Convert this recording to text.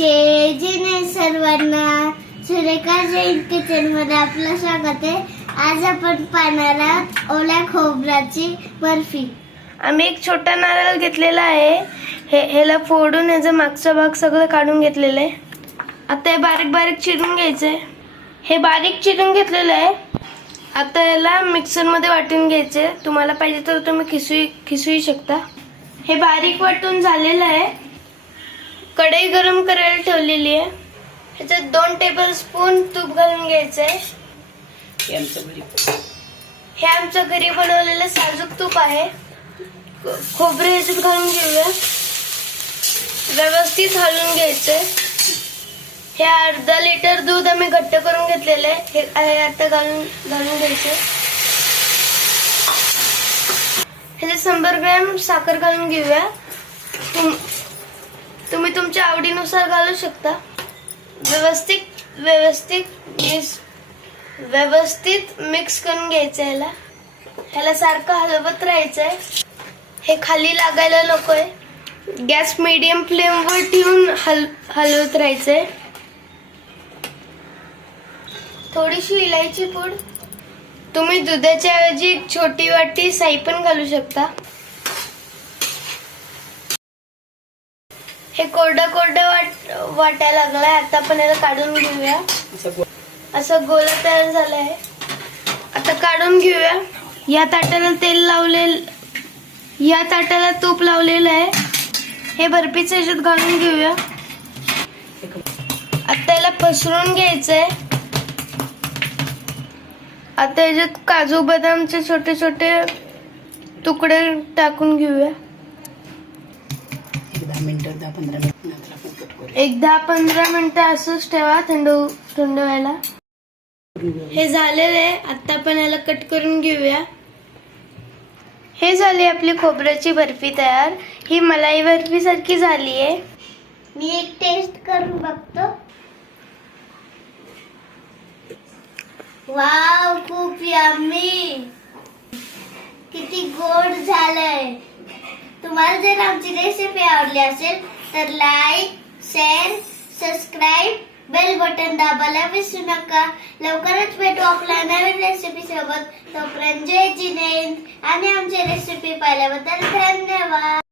जय जिने सर्वांना सुरेखा जैन किचनमध्ये आपलं स्वागत आहे. आज आपण पाहणार आहोत ओल्या खोबऱ्याची बर्फी. आम्ही एक छोटा नारळ घेतलेला आहे. हे ह्याला फोडून ह्याचा मागचा भाग सगळं काढून घेतलेलं आहे. आता हे बारीक बारीक चिरून घ्यायचंय. हे बारीक चिरून घेतलेलं आहे. आता याला मिक्सरमध्ये वाटून घ्यायचे तुम्हाला पाहिजे तर तुम्ही खिसू खिसूही शकता. हे बारीक वाटून झालेलं आहे. कढई गरम करायला ठेवलेली आहे. ह्याच्यात दोन टेबल स्पून तूप घालून घ्यायचंय. हे आमचं घरी बनवलेलं साजूक तूप आहे. खोबरे ह्याच्यात घालून घेऊया. व्यवस्थित हलवून घ्यायचंय. हे अर्धा लिटर दूध आम्ही घट्ट करून घेतलेलं आहे. हे आहे आता घालून घालून घ्यायचं ह्याच्यात शंभर ग्रॅम साखर घालून घेऊया. तुम तुम्ही तुमच्या आवडीनुसार घालू शकता. व्यवस्थित व्यवस्थित मिक्स व्यवस्थित मिक्स करून घ्यायचं ह्याला. ह्याला सारखं हलवत राहायचंय. हे खाली लागायला नकोय. गॅस मिडियम फ्लेमवर ठेवून हल हलवत राहायचंय. थोडीशी इलायची पूड. तुम्ही दुधाच्या ऐवजी एक छोटी वाटी साई पण घालू शकता. हे कोरडं कोरडं वाट वाटायला लागलाय. आता आपण याला काढून घेऊया. असं गोल तयार झालंय. आता काढून घेऊया. या ताटाला तेल लावले या ताटाला तूप लावलेलं आहे. हे बर्फीच्या ह्याच्यात घालून घेऊया. आता याला पसरून घ्यायचंय. आता याच्यात काजू बदामचे छोटे छोटे तुकडे टाकून घेऊया. मिनिटं दहा पंधरा मिनिट नंतर आपण कट करू एक दहा पंधरा मिनिटं असंच ठेवा थंड थंड व्हायला. हे झालेलं आहे आता आपण याला कट करून घेऊया. हे झाली आपली खोबऱ्याची बर्फी तयार. ही मलाई बर्फी सारखी झाली आहे. मी एक टेस्ट करून बघतो. वाव खूप यम्मी किती गोड झालंय. तुम्हाला जर आमची रेसिपी आवडली असेल तर like share subscribe bell button दाबायला विसरू नका. लवकरच भेटू आपल्या नवीन रेसिपी सोबत. तोपर्यंत जय जिनेंद. आणि आमची रेसिपी पाहिल्याबद्दल धन्यवाद.